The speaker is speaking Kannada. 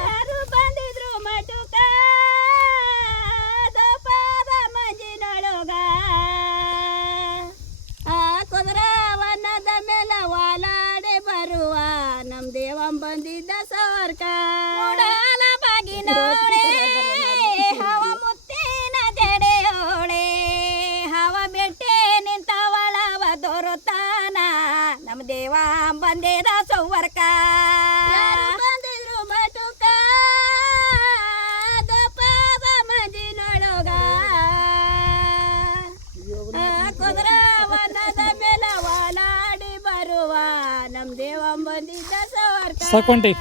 ಯಾರು ಬಂದಿದ್ರು ಮಟುಕ ದಪಾದ ಮಂಜಿನೊಳಗ ಆ ಕುದುರವನದ ಮೇಲೆ ವಾಲಾಡೆ ಬರುವ ನಮ್ ದೇವಂ ಬಂದಿದ್ದ ಸವರ್ಕ ಉಡಾಲ ಬಾಗಿನೋಳೆ ಹವ ಮುತ್ತಿನ ಜಡೆಯೋಳೆ ಹವ ಬೆಟ್ಟೆ ನಿಂತವಳವ ದೊರತಾನ ನಮ್ ದೇವ ಬಂದಿದ ಸವರ್ಕ ಬಂದಿದ್ರು ಮಟುಕ ದಪಾದ ಮಂಜಿನೊಳಗ ಕುದುರವನದ ಮೇಲೆ ವಾಲಾಡಿ ಬರುವ ನಮ್ ದೇವ ಬಂದಿದ್ದ ಸವರ್ಕ ಸಾಕೊಂಟಿ